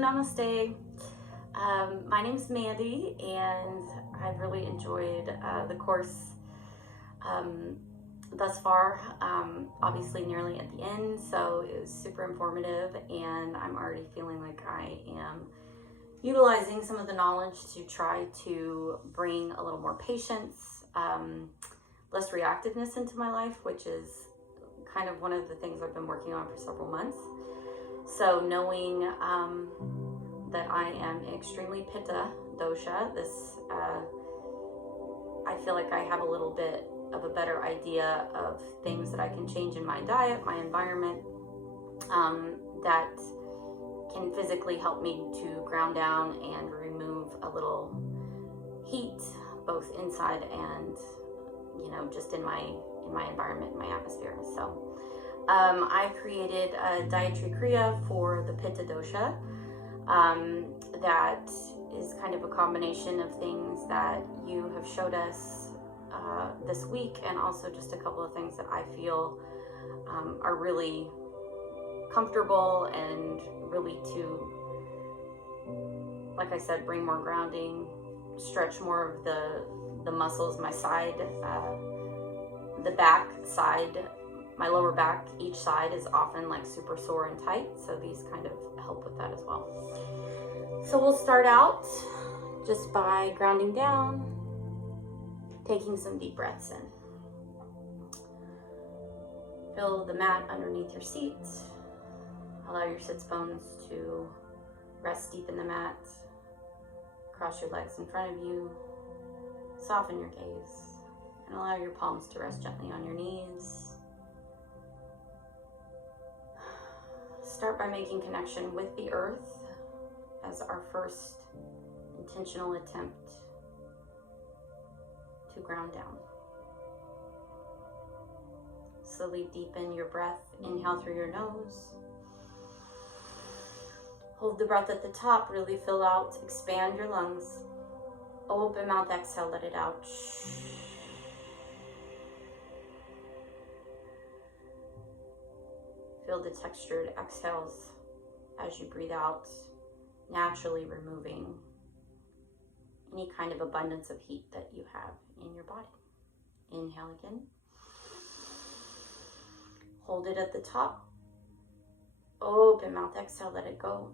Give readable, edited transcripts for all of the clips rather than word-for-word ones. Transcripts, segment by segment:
namaste. My name's Mandi, and I've really enjoyed the course thus far. Obviously nearly at the end, so it was super informative, and I'm already feeling like I am utilizing some of the knowledge to try to bring a little more patience, less reactiveness into my life, which is kind of one of the things I've been working on for several months. So knowing that I am extremely Pitta Dosha, I feel like I have a little bit of a better idea of things that I can change in my diet, my environment, that can physically help me to ground down and remove a little heat, both inside and, just in my environment, my atmosphere. So I created a dietary Kriya for the Pitta Dosha that is kind of a combination of things that you have showed us this week, and also just a couple of things that I feel are really comfortable and really to, like I said, bring more grounding, stretch more of the muscles, my side, the back side, my lower back, each side is often like super sore and tight, so these kind of help with that as well. So we'll start out just by grounding down, taking some deep breaths in. Feel the mat underneath your seat. Allow your sits bones to rest deep in the mat. Cross your legs in front of you. Soften your gaze and allow your palms to rest gently on your knees. Start by making connection with the earth as our first intentional attempt to ground down. Slowly deepen your breath. Inhale through your nose. Hold the breath at the top. Really fill out, expand your lungs. Open mouth, exhale, let it out. Feel the textured exhales as you breathe out, naturally removing any kind of abundance of heat that you have in your body. Inhale again. Hold it at the top. Open mouth, exhale, let it go.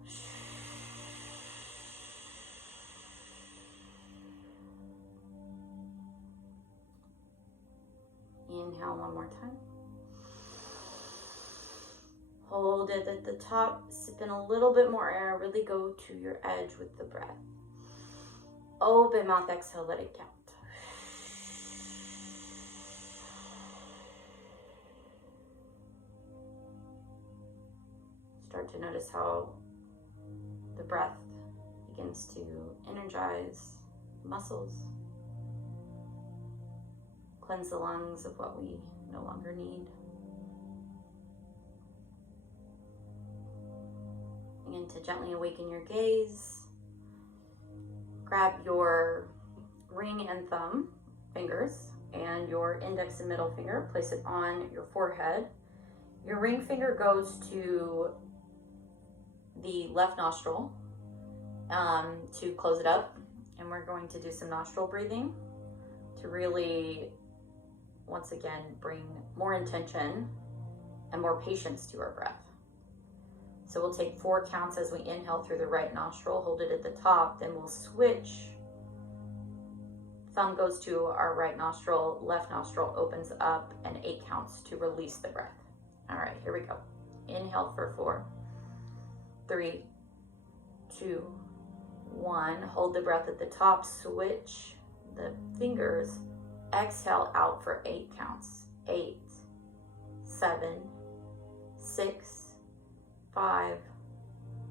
Inhale one more time. Hold it at the top. Sip in a little bit more air. Really go to your edge with the breath. Open mouth, exhale, let it count. Start to notice how the breath begins to energize muscles, cleanse the lungs of what we no longer need. Begin to gently awaken your gaze. Grab your ring and thumb fingers and your index and middle finger. Place it on your forehead. Your ring finger goes to the left nostril to close it up. And we're going to do some nostril breathing to really, once again, bring more intention and more patience to our breath. So we'll take 4 counts as we inhale through the right nostril, hold it at the top, then we'll switch. Thumb goes to our right nostril, left nostril opens up, and 8 counts to release the breath. All right, here we go. Inhale for 4, 3, 2, 1. Hold the breath at the top, switch the fingers. Exhale out for 8 counts. 8, 7, 6, 5,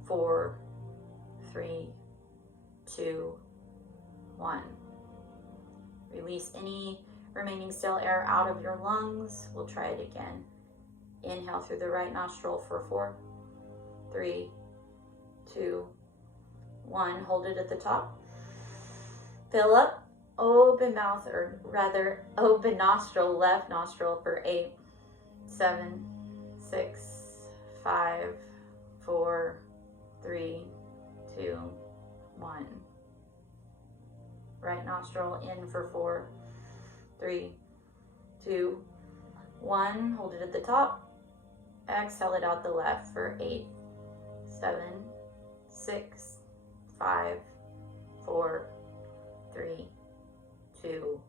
4, 3, 2, 1. Release any remaining stale air out of your lungs. We'll try it again. Inhale through the right nostril for 4, 3, 2, 1. Hold it at the top. Fill up. Open mouth, or rather open nostril, left nostril for 8, 7, 6, 5, 4, 3, nostril in for 4, 3, 2, 1. Hold it at the top. Exhale it out the left for 8, 7, 6, 5, 4, 3, 2,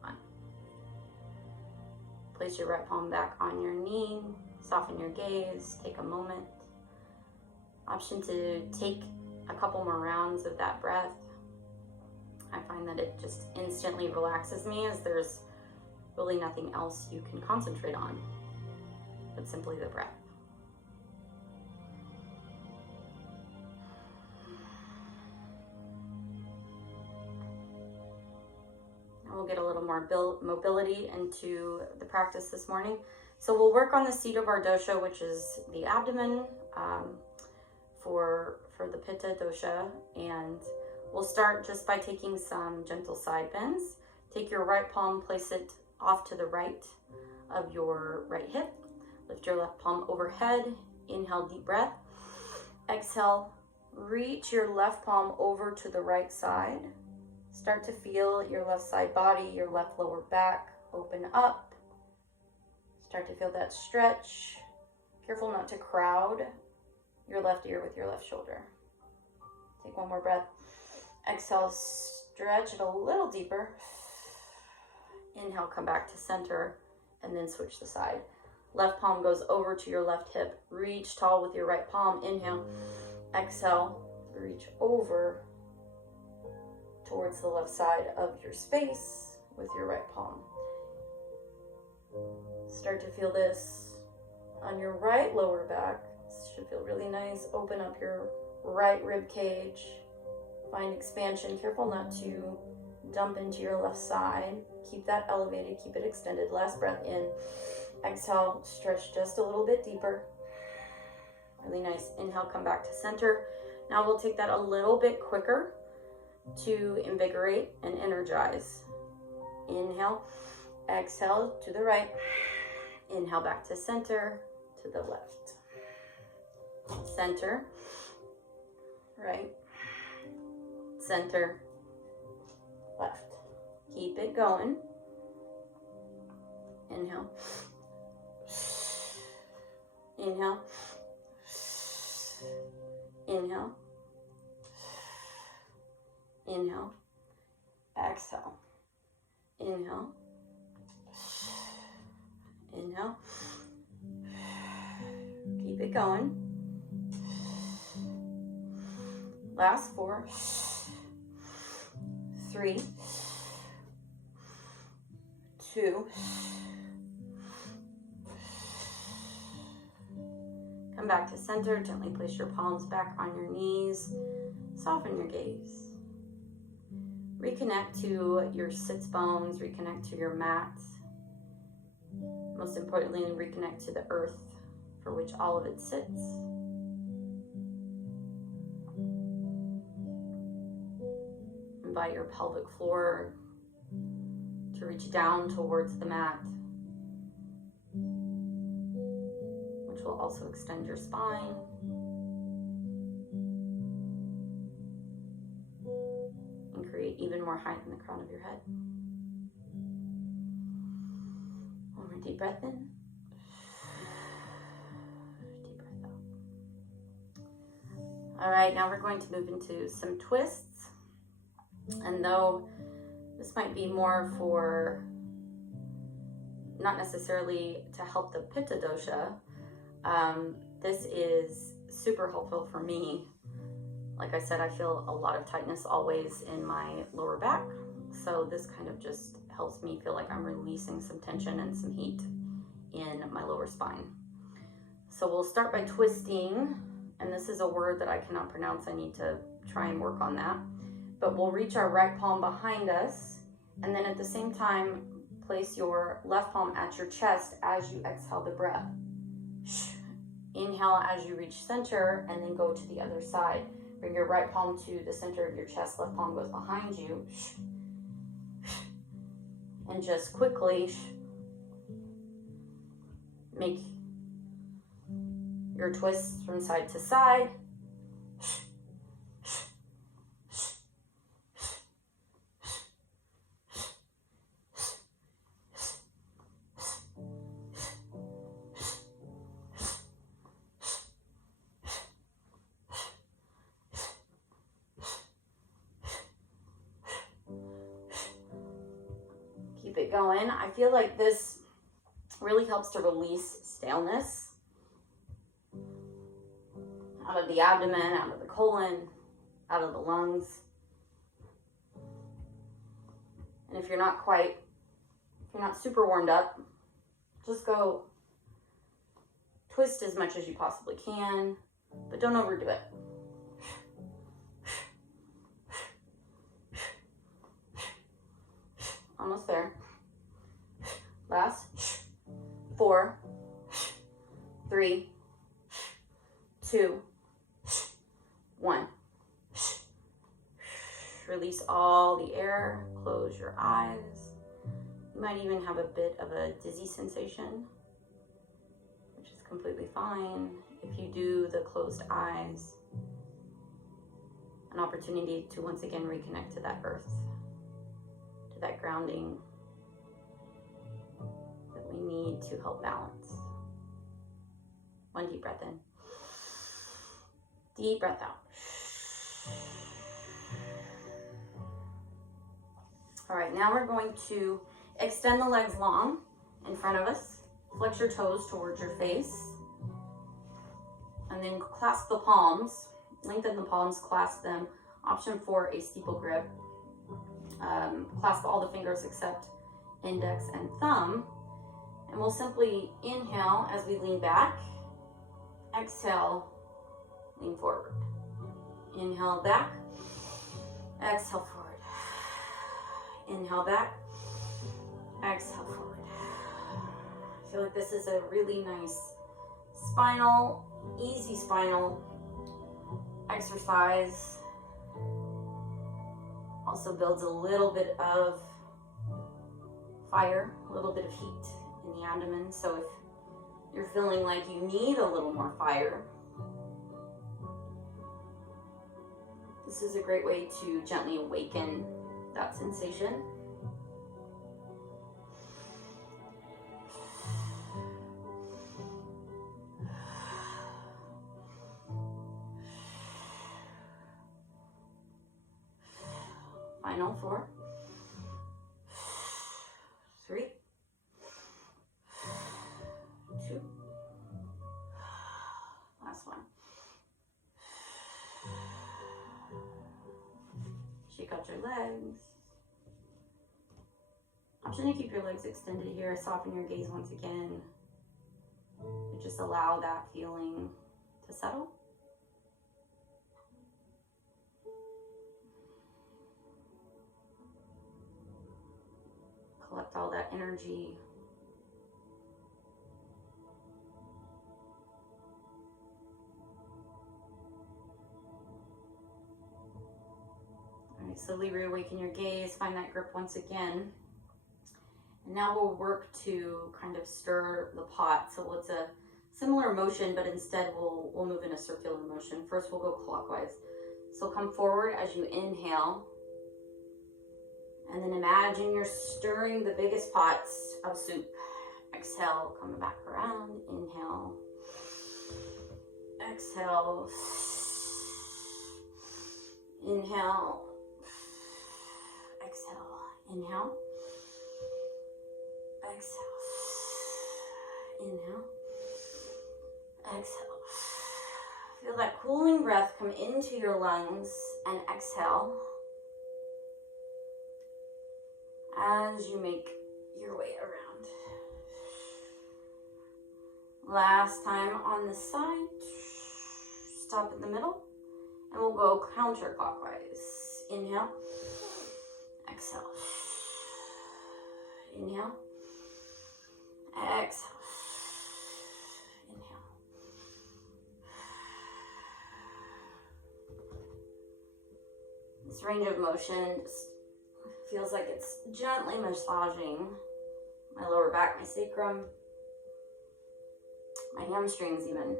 1. Place your right palm back on your knee. Soften your gaze. Take a moment. Option to take a couple more rounds of that breath. I find that it just instantly relaxes me, as there's really nothing else you can concentrate on but simply the breath. Now we'll get a little more mobility into the practice this morning. So we'll work on the seat of our dosha, which is the abdomen, for the Pitta Dosha, and we'll start just by taking some gentle side bends. Take your right palm, place it off to the right of your right hip. Lift your left palm overhead. Inhale, deep breath. Exhale, reach your left palm over to the right side. Start to feel your left side body, your left lower back open up. Start to feel that stretch. Careful not to crowd your left ear with your left shoulder. Take one more breath. Exhale, stretch it a little deeper. Inhale, come back to center, and then switch the side. Left palm goes over to your left hip. Reach tall with your right palm. Inhale. Exhale, reach over towards the left side of your space with your right palm. Start to feel this on your right lower back. This should feel really nice. Open up your right rib cage. Find expansion. Careful not to dump into your left side. Keep that elevated, keep it extended. Last breath in. Exhale, stretch just a little bit deeper. Really nice. Inhale, come back to center. Now we'll take that a little bit quicker to invigorate and energize. Inhale, exhale to the right. Inhale back to center, to the left. Center, right, center, left. Keep it going. Inhale. Inhale. Inhale. Inhale. Exhale. Inhale. Inhale. Keep it going. Last 4, 3, 2. Come back to center. Gently place your palms back on your knees. Soften your gaze. Reconnect to your sits bones. Reconnect to your mat. Most importantly, reconnect to the earth for which all of it sits. Invite your pelvic floor to reach down towards the mat, which will also extend your spine. And create even more height in the crown of your head. One more deep breath in. Deep breath out. All right, now we're going to move into some twists. And though this might be more for, not necessarily to help the Pitta Dosha, this is super helpful for me. Like I said, I feel a lot of tightness always in my lower back. So this kind of just helps me feel like I'm releasing some tension and some heat in my lower spine. So we'll start by twisting. And this is a word that I cannot pronounce. I need to try and work on that. But we'll reach our right palm behind us, and then at the same time, place your left palm at your chest as you exhale the breath. Inhale as you reach center, and then go to the other side. Bring your right palm to the center of your chest, left palm goes behind you. And just quickly make your twists from side to side. going. I feel like this really helps to release staleness out of the abdomen, out of the colon, out of the lungs. And if you're not super warmed up, just go twist as much as you possibly can, but don't overdo it. Almost there. Last. 4, 3, 2, 1. Release all the air. Close your eyes. You might even have a bit of a dizzy sensation, which is completely fine. If you do the closed eyes, an opportunity to once again reconnect to that earth, to that grounding that we need to help balance. One deep breath in. Deep breath out. All right, now we're going to extend the legs long in front of us. Flex your toes towards your face. And then clasp the palms. Lengthen the palms, clasp them. Option 4, a steeple grip. Clasp all the fingers except index and thumb. And we'll simply inhale as we lean back. Exhale, lean forward. Inhale back. Exhale forward. Inhale back. Exhale forward. I feel like this is a really nice spinal, easy spinal exercise. Also builds a little bit of fire, a little bit of heat in the abdomen. So if you're feeling like you need a little more fire, this is a great way to gently awaken that sensation. Final 4, 3, 2, last one. Shake out your legs. Option to keep your legs extended here. Soften your gaze once again. And just allow that feeling to settle. Collect all that energy. All right, slowly reawaken your gaze. Find that grip once again. And now we'll work to kind of stir the pot. So it's a similar motion, but instead we'll move in a circular motion. First we'll go clockwise. So come forward as you inhale. And then imagine you're stirring the biggest pots of soup. Exhale, come back around. Inhale. Exhale. Inhale. Exhale. Inhale. Exhale. Inhale. Exhale. Feel that cooling breath come into your lungs and exhale as you make your way around. Last time on this side. Stop in the middle and we'll go counterclockwise. Inhale. Exhale. Inhale. Exhale. Inhale. This range of motion just feels like it's gently massaging my lower back, my sacrum, my hamstrings even.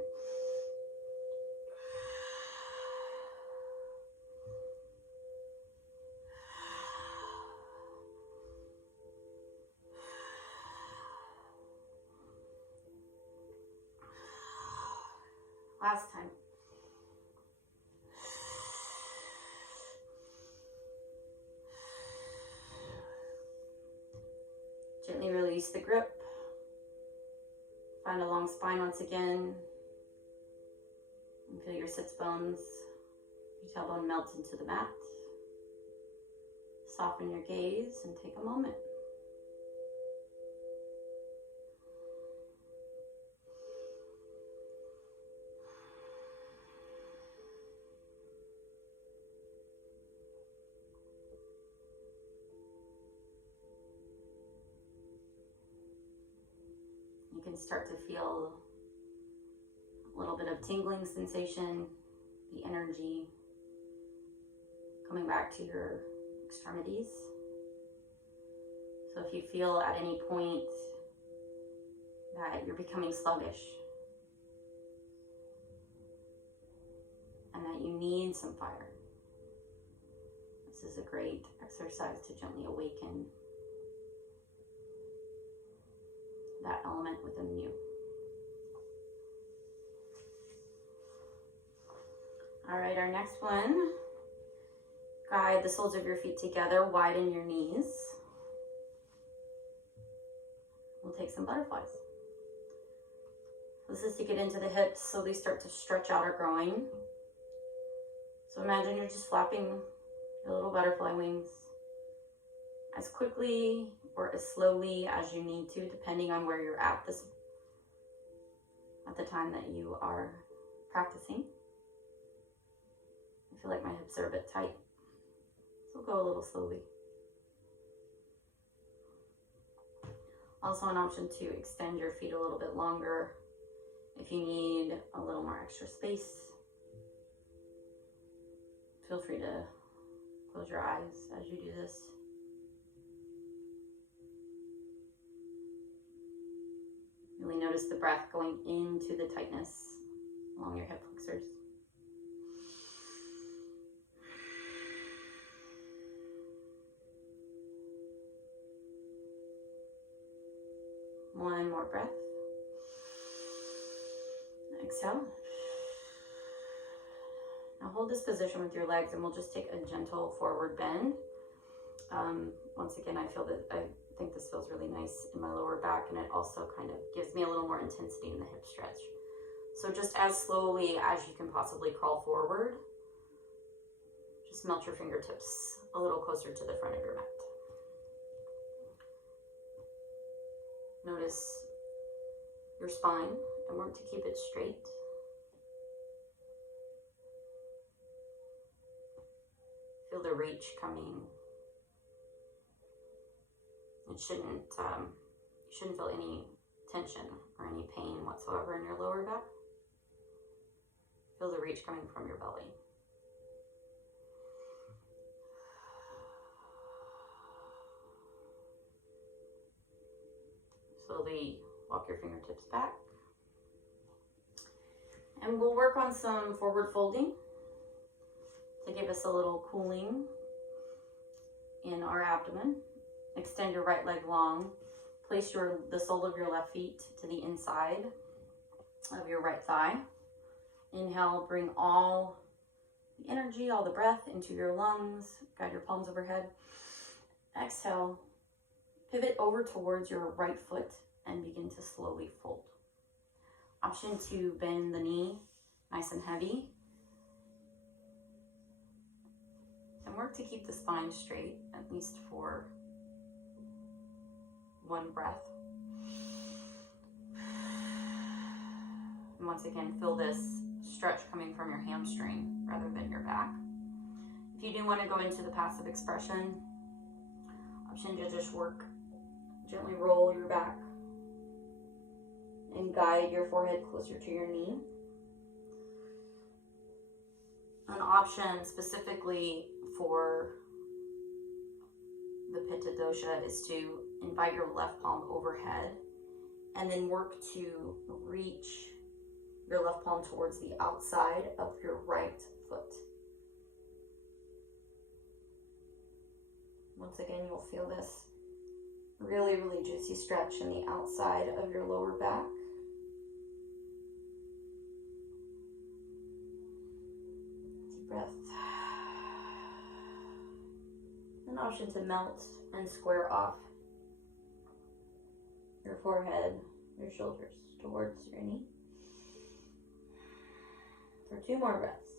Last time. Gently release the grip. Find a long spine once again. And feel your sits bones, your tailbone melt into the mat. Soften your gaze and take a moment. You can start to feel a little bit of tingling sensation, the energy coming back to your extremities. So if you feel at any point that you're becoming sluggish and that you need some fire, this is a great exercise to gently awaken that element within you. All right, our next one, guide the soles of your feet together, widen your knees. We'll take some butterflies. This is to get into the hips, slowly start to stretch out our groin. So imagine you're just flapping your little butterfly wings as quickly or as slowly as you need to, depending on where you're at the time that you are practicing. I feel like my hips are a bit tight, so go a little slowly. Also an option to extend your feet a little bit longer if you need a little more extra space. Feel free to close your eyes as you do this. Really notice the breath going into the tightness along your hip flexors. One more breath. Exhale. Now hold this position with your legs and we'll just take a gentle forward bend. Once again, I think this feels really nice in my lower back, and it also kind of gives me a little more intensity in the hip stretch. So just as slowly as you can possibly crawl forward, just melt your fingertips a little closer to the front of your mat. Notice your spine and work to keep it straight. Feel the reach coming. You shouldn't feel any tension or any pain whatsoever in your lower back. Feel the reach coming from your belly. Slowly walk your fingertips back. And we'll work on some forward folding to give us a little cooling in our abdomen. Extend your right leg long. Place the sole of your left feet to the inside of your right thigh. Inhale, bring all the energy, all the breath into your lungs. Guide your palms overhead. Exhale, pivot over towards your right foot and begin to slowly fold. Option to bend the knee nice and heavy. And work to keep the spine straight, at least for one breath. And once again, feel this stretch coming from your hamstring rather than your back. If you do want to go into the passive expression, option to just work, gently roll your back and guide your forehead closer to your knee. An option specifically for the Pitta Dosha is to invite your left palm overhead and then work to reach your left palm towards the outside of your right foot. Once again, you'll feel this really, really juicy stretch in the outside of your lower back. Deep breath. An option to melt and square off your forehead, your shoulders towards your knee. For 2 more breaths.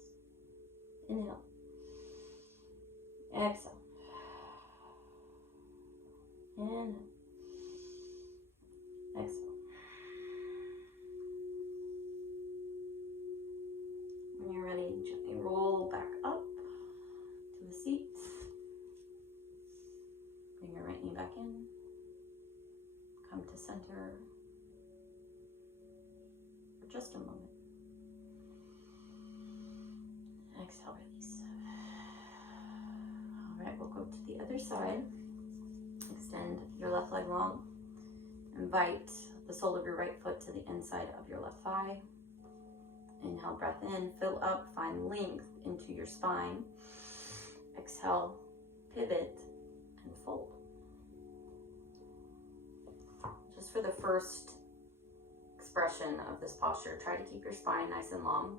Inhale. Exhale. Inhale. Exhale. When you're ready, gently roll back up to a seat. Bring your right knee back in. Come to center for just a moment. Exhale, release. All right, we'll go to the other side. Extend your left leg long. Invite the sole of your right foot to the inside of your left thigh. Inhale, breath in, fill up, find length into your spine. Exhale, pivot, and fold. Just for the first expression of this posture, try to keep your spine nice and long.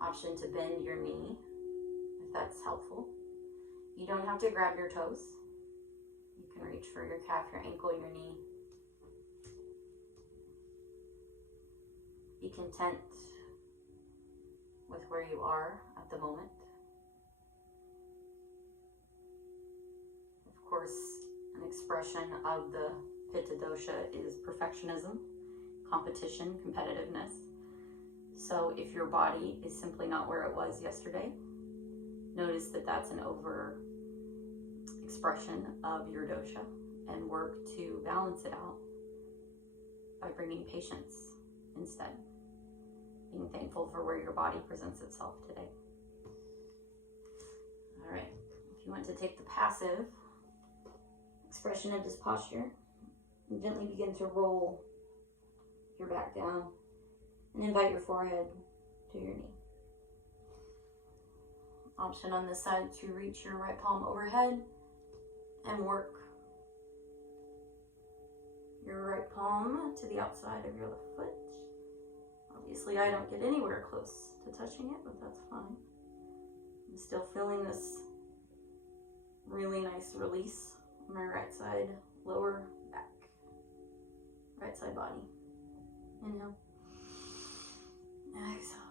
Option to bend your knee, if that's helpful. You don't have to grab your toes. You can reach for your calf, your ankle, your knee. Be content with where you are at the moment. Of course, an expression of the Pitta Dosha is perfectionism, competition, competitiveness. So if your body is simply not where it was yesterday, notice that that's an over expression of your dosha and work to balance it out by bringing patience instead. Being thankful for where your body presents itself today. All right, if you want to take the passive expression of this posture, gently begin to roll your back down and invite your forehead to your knee. Option on this side to reach your right palm overhead and work your right palm to the outside of your left foot. Obviously, I don't get anywhere close to touching it, but that's fine. I'm still feeling this really nice release on my right side, lower back, right side body. Inhale. Exhale.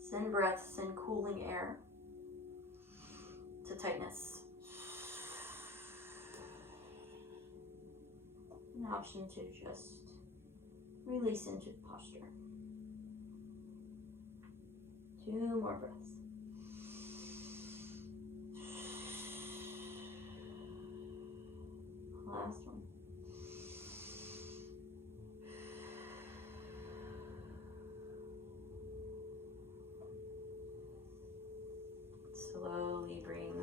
Send breath, send cooling air to tightness. An option to just release into posture. 2 more breaths. Last one. Slowly bring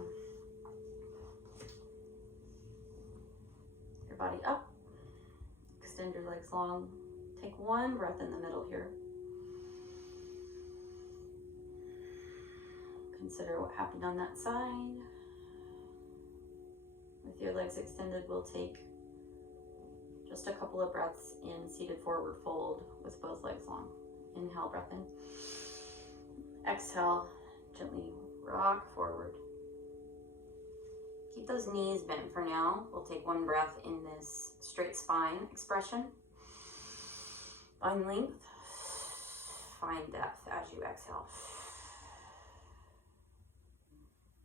your body up. Extend your legs long. Take 1 breath in the middle here. Consider what happened on that side. With your legs extended, we'll take just a couple of breaths in seated forward fold with both legs long. Inhale, breath in. Exhale, gently rock forward. Keep those knees bent for now. We'll take 1 breath in this straight spine expression. Find length. Find depth as you exhale.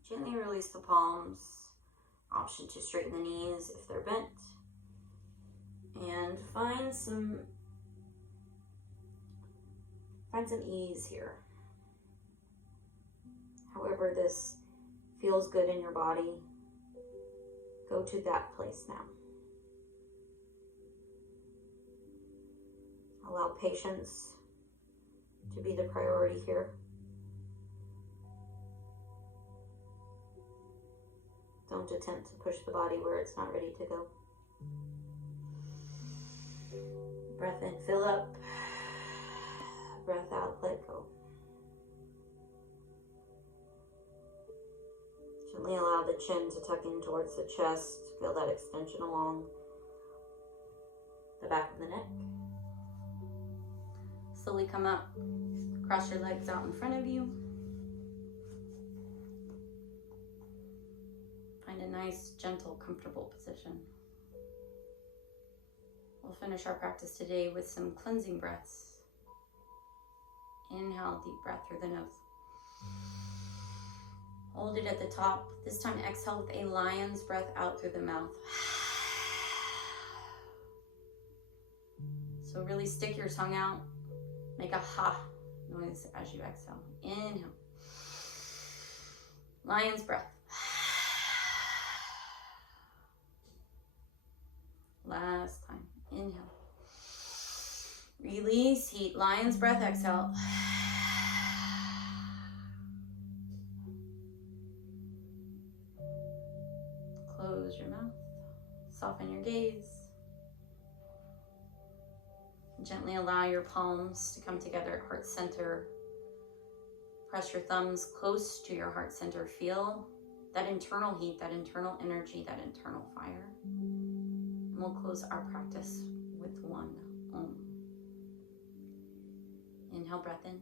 Gently release the palms. Option to straighten the knees if they're bent. And find some ease here. However this feels good in your body, go to that place now. Allow patience to be the priority here. Don't attempt to push the body where it's not ready to go. Breath in, fill up. Breath out, let go. Gently allow the chin to tuck in towards the chest. Feel that extension along the back of the neck. Slowly come up. Cross your legs out in front of you. nice, gentle, comfortable position. We'll finish our practice today with some cleansing breaths. Inhale, deep breath through the nose. Hold it at the top. This time exhale with a lion's breath out through the mouth. So really stick your tongue out. Make a ha noise as you exhale. Inhale. Lion's breath. Last time. Inhale. Release heat. Lion's breath. Exhale. Close your mouth. Soften your gaze. Gently allow your palms to come together at heart center. Press your thumbs close to your heart center. Feel that internal heat, that internal energy, that internal fire. And we'll close our practice with one Om. Inhale, breath in.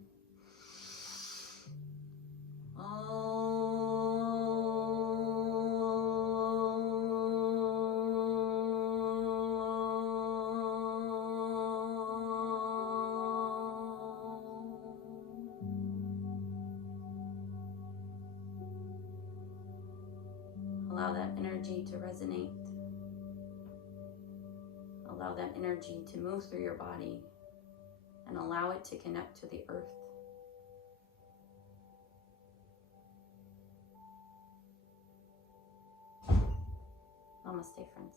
Allow that energy to resonate. Allow that energy to move through your body and allow it to connect to the earth. Namaste, friends.